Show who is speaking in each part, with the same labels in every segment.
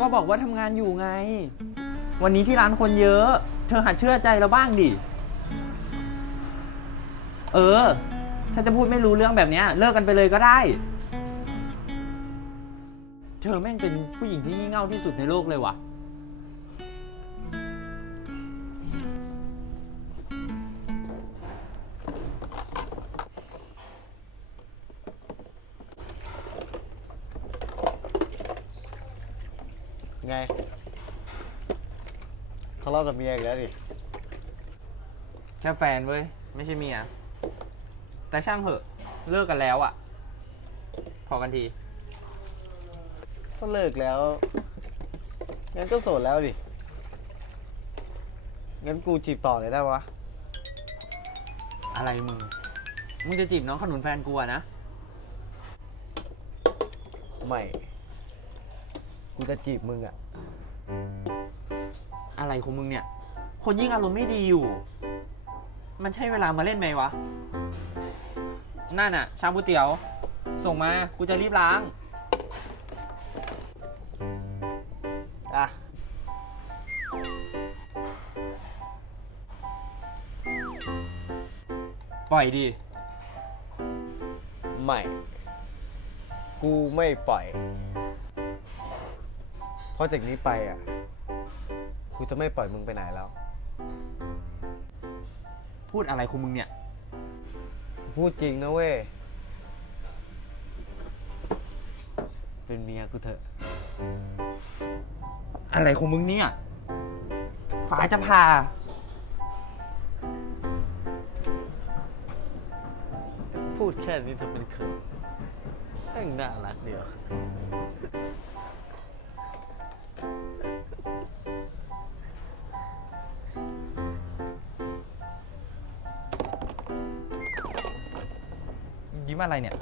Speaker 1: ก็บอกว่าทำงานอยู่ไง วันนี้ที่ร้านคนเยอะ เธอหัดเชื่อใจเราบ้างดิ เออ ถ้าจะพูดไม่รู้เรื่องแบบเนี้ยเลิกกันไปเลยก็ได้ เธอแม่งเป็นผู้หญิงที่งี่เง่าที่สุดในโลกเลยว่ะ
Speaker 2: ไงทะเลาะกับเมียอีกแล้วดิ
Speaker 1: แค่แฟนเว้ย ไม่ใช่เมีย แต่ช่างเหอะ เลิกกันแล้วอะพอกันที
Speaker 2: ก็เลิกแล้ว งั้นก็โสดแล้วดิ งั้นกูจีบต่อเลยได้วะ
Speaker 1: อะไรมึง มึงจะจีบน้องขนุนแฟนกูอะนะ
Speaker 2: ไม่ กูจะจีบมึงอะ
Speaker 1: อะไรของมึงเนี่ย คนยิ่งอารมณ์ไม่ดีอยู่ มันใช่เวลามาเล่นไหมวะ นั่นน่ะชามก๋วยเตี๋ยว ส่งมา กูจะรีบล้าง
Speaker 2: อะ
Speaker 1: ปล่อยดิ
Speaker 2: ไม่ กูไม่ปล่อย เพราะจากนี้ไปอะกูจะไม่ปล่อยมึงไปไหนแล้ว
Speaker 1: พูดอะไรของมึงเนี่ย
Speaker 2: พูดจริงนะเว้ย เป็นเมียกูเถอะ
Speaker 1: อะไรของมึงเนี่ยฟ้าจะผ่า
Speaker 2: พูดแค่นี้จะเป็นเขินแม่งน่ารักเดียว
Speaker 1: ยิ้มอะไรเนี่ย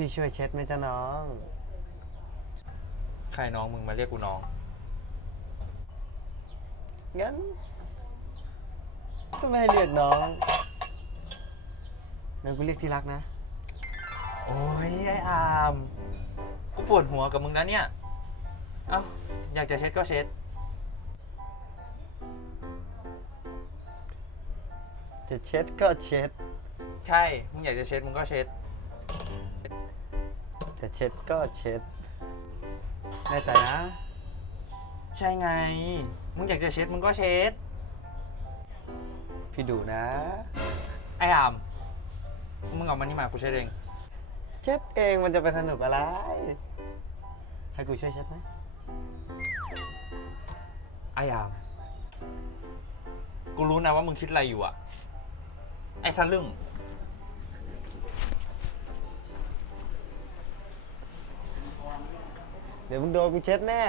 Speaker 2: พี่ช่วยเช็ดไหมจ๊ะน้อง
Speaker 1: ใครน้องมึงมาเรียกกูน้อง
Speaker 2: งั้นก็ไม่ให้เรียกน้องงั้นกูเรียกที่รักนะ
Speaker 1: โอ้ยไอ้อาม กูปวดหัวกับมึงนะเนี่ย เอ้า อยากจะเช็ดก็เช็ด
Speaker 2: จะเช็ดก็เช็ด
Speaker 1: ใช่ มึงอยากจะเช็ดมึงก็เช็ด
Speaker 2: จะเช็ดก็เช็ดแน่ใจนะ
Speaker 1: ใช่ไง มึงอยากจะเช็ดมึงก็เช็ด
Speaker 2: พี่ดูนะ
Speaker 1: ไอ้อาม มึงเอามันนี่มากูเช็ดเอง
Speaker 2: เช็ดเองมันจะไปสนุกอะไร ให้กูช่วยเช็ดไหม
Speaker 1: ไอ้อาม กูรู้นะว่ามึงคิดอะไรอยู่อะไอ้ทะลึ่ง
Speaker 2: เดี๋ยวมึงโดนกูเช็ดแน่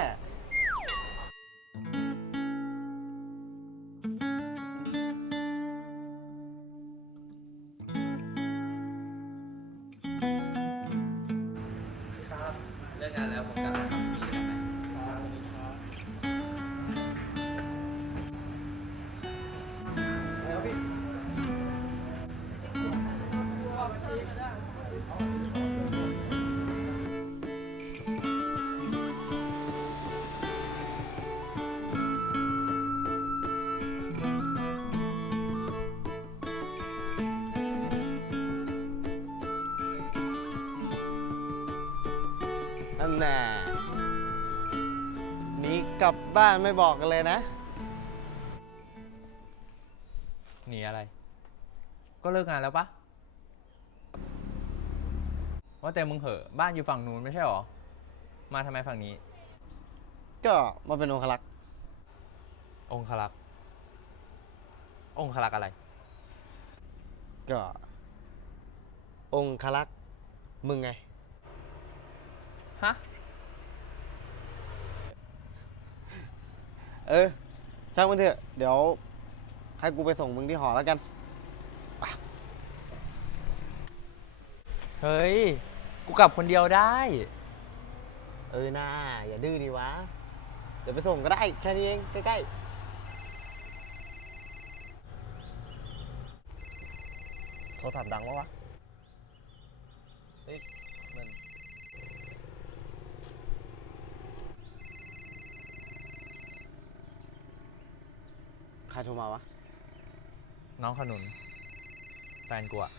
Speaker 1: นั่
Speaker 2: นแน่หนีกลับบ้านไม่บอกกันเลยนะ
Speaker 1: หนีอะไร ก็เลิกงานแล้วปะว่าแต่มึงเหอะบ้านอยู่ฝั่งนู้นไม่ใช่หรอ มาทำไมฝั่งนี้
Speaker 2: ก็มาเป็นองคลักษ์
Speaker 1: องคลักษ์องคลักษ์อะไร
Speaker 2: ก็ องคลักษ์มึงไง
Speaker 1: ฮะ
Speaker 2: เออ ช่างมันเถอะ เดี๋ยว ให้กูไปส่งมึงที่หอแล้วกัน
Speaker 1: เฮ้ย กูกลับคนเดียวได้
Speaker 2: เออน่าอย่าดื้อดีวะ เดี๋ยวไปส่งก็ได้ แค่นี้เอง ใกล้ๆ โทรศัพท์ดังปะวะ เฮ้ยมันใค รโทรมาวะ
Speaker 1: น้องขนุน แฟนกูอะ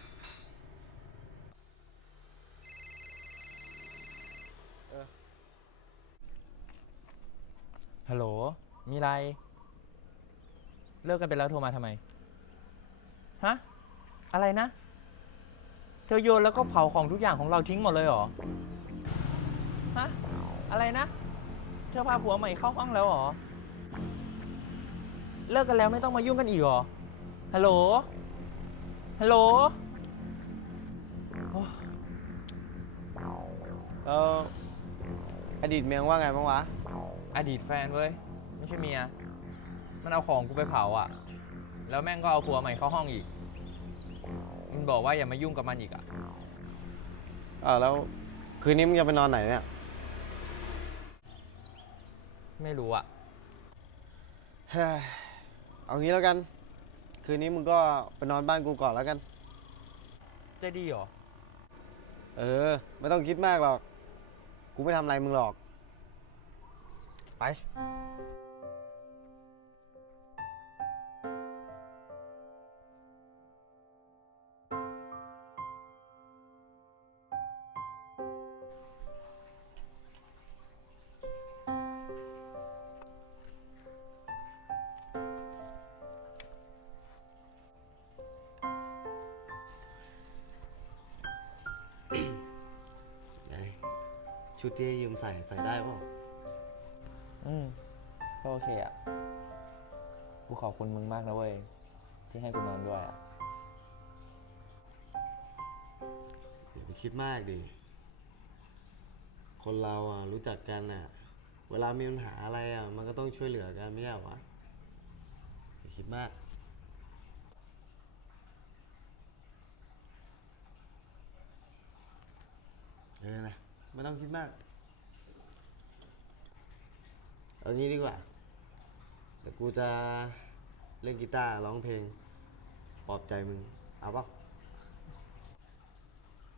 Speaker 2: เออ
Speaker 1: ฮัลโหล มีไร เลิกกันไปแล้วโทรมาทำไม ฮะ อะไรนะ เธอโยนแล้วก็เผาของทุกอย่างของเราทิ้งหมดเลยเหรอ ฮะ อะไรนะ เธอพาผัวใหม่เข้าห้องแล้วเหรอ เลิกกันแล้วไม่ต้องมายุ่งกันอีกเหรอ ฮัลโหล ฮัลโหลโอ้
Speaker 2: เอออดีตเมียงว่าไงบ้างวะ
Speaker 1: อดีตแฟนเว้ย ไม่ใช่เมีย มันเอาของกูไปเผาอะ แล้วแม่งก็เอาผัวใหม่เข้าห้องอีก มันบอกว่าอย่ามายุ่งกับมันอีกอะ
Speaker 2: เออแล้วคืนนี้มึงจะไปนอนไหนเนี่ย
Speaker 1: ไม่รู้อะ
Speaker 2: เฮ้ย เอางี้แล้วกัน คืนนี้มึงก็ไปนอนบ้านกูก่อนแล้วกัน
Speaker 1: จะดีเหรอ
Speaker 2: เออ ไม่ต้องคิดมากหรอก กูไม่ทำอะไรมึงหรอก ไป ชุดที่ยืมใส่ใส่ได้ป่ะ
Speaker 1: อืมก็โอเคอะ กูขอบคุณมึงมากนะเว้ย ที่ให้กูนอนด้วยอะ
Speaker 2: อย่าไปคิดมากดิ คนเราอะรู้จักกันอะ เวลามีปัญหาอะไรอะ มันก็ต้องช่วยเหลือกันไม่ใช่เหรอวะอย่าคิดมาก เออนะ ไม่ต้องคิดมาก เอางี้ดีกว่าเดี๋ยวกูจะเล่นกีตาร์ร้องเพลงปลอบใจมึง เอาป่ะ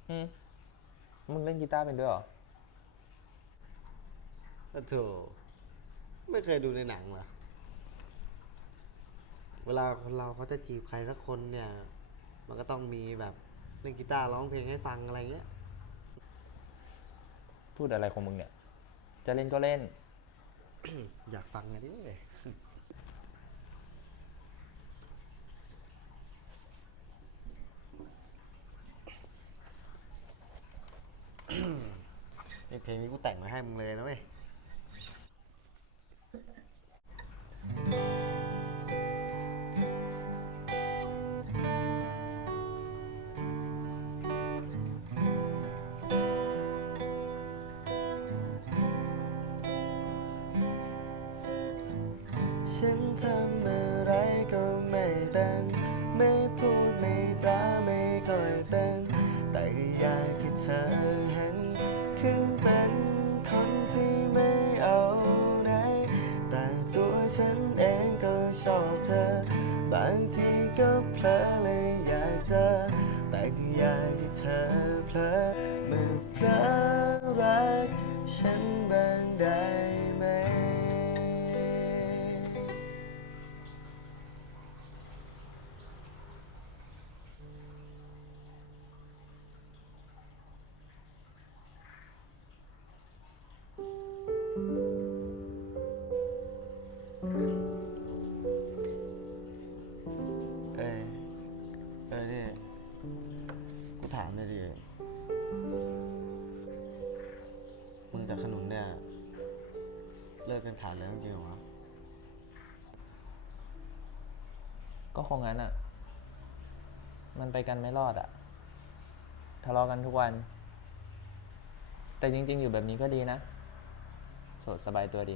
Speaker 1: อืมมึงเล่นกีตาร์เป็นด้วยเหรอ
Speaker 2: ก็โถไม่เคยดูในหนังเหรอ เวลาคนเราเขาจะจีบใครสักคนเนี่ย มันก็ต้องมีแบบเล่นกีตาร์ร้องเพลงให้ฟังอะไรเงี้ย
Speaker 1: พูดอะไรของมึงเนี่ย จะเล่นก็เล่น
Speaker 2: อยากฟังไงดินี่เพลงนี้กูแต่งมาให้มึงเลยนะเว้ย ฉันทำอะไรก็ไม่เป็น ไม่พูดไม่จาไม่ค่อยเป็น แต่อยากให้เธอเห็น ถึงเป็นคนที่ไม่เอาไหนแต่ตัวฉันเองก็ชอบเธอ บางทีก็เพลอเลยอยากเจอ แต่ก็อยากให้เธอเพลอเมื่อเพลอรักฉัน
Speaker 1: ก็คงงั้นอะ มันไปกันไม่รอดอะ ทะเลาะกันทุกวัน แต่จริง ๆ อยู่แบบนี้ก็ดีนะ โสดสบายตัวดี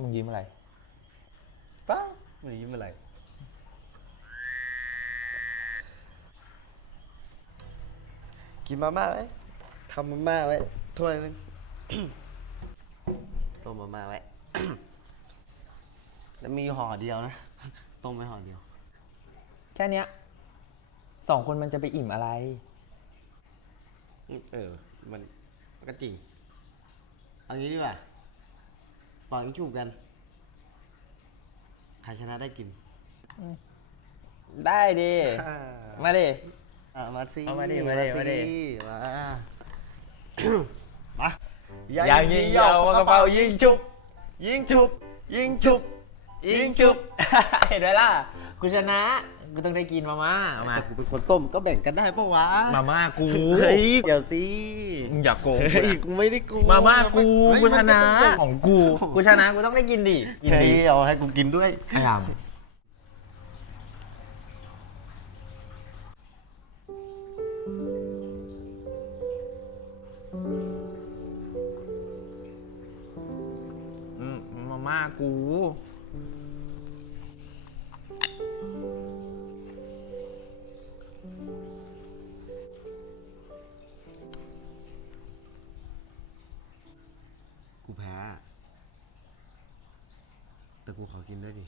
Speaker 1: มึงยิ้มอะไร
Speaker 2: ป้ามันยิ้มอะไร กินมาม่าไว้ทำมาม่าไว้ ถ้วยนึง ต้มมาม่าไว้ แล้วมีห่อเดียวนะ ต้มไว้ห่อเดียว
Speaker 1: แค่เนี้ยสองคนมันจะไปอิ่มอะไร
Speaker 2: เออ มันมันก็จริง เอางี้ดีกว่าปล่อยจูบกัน ใครชนะได้กิน
Speaker 1: ได้ดิ มาดิ
Speaker 2: อะมาสิ
Speaker 1: เอามาดิมาดิมาดิ
Speaker 2: มา มา
Speaker 1: อย่างยิงยาวกระเป๋ายิงชุบ
Speaker 2: ยิงฉุบ ยิงฉุบ ยิงฉุบ
Speaker 1: เห็นไหมล่ะกูชนะกูต้องได้กินมาม่าเอามา
Speaker 2: แต่กูเป็นคนต้มก็แบ่งกันได้ปะวะ
Speaker 1: มาม่ากู
Speaker 2: เฮ้ยเดี๋ยวสิ
Speaker 1: มึงอย่าโกง
Speaker 2: เฮ้ยกูไม่ได้กู
Speaker 1: มาม่ากู
Speaker 2: เฮ้ย
Speaker 1: กูชนะ
Speaker 2: มัก็ต้องแบ่ง
Speaker 1: ของกูกูชนะกูต้องได้กินดิกิน
Speaker 2: เฮ้ย
Speaker 1: ดิ
Speaker 2: เอาให้กูกินด้วย
Speaker 1: พยายามอืม กู
Speaker 2: กูแพ้ แต่กูขอกินด้วยดิ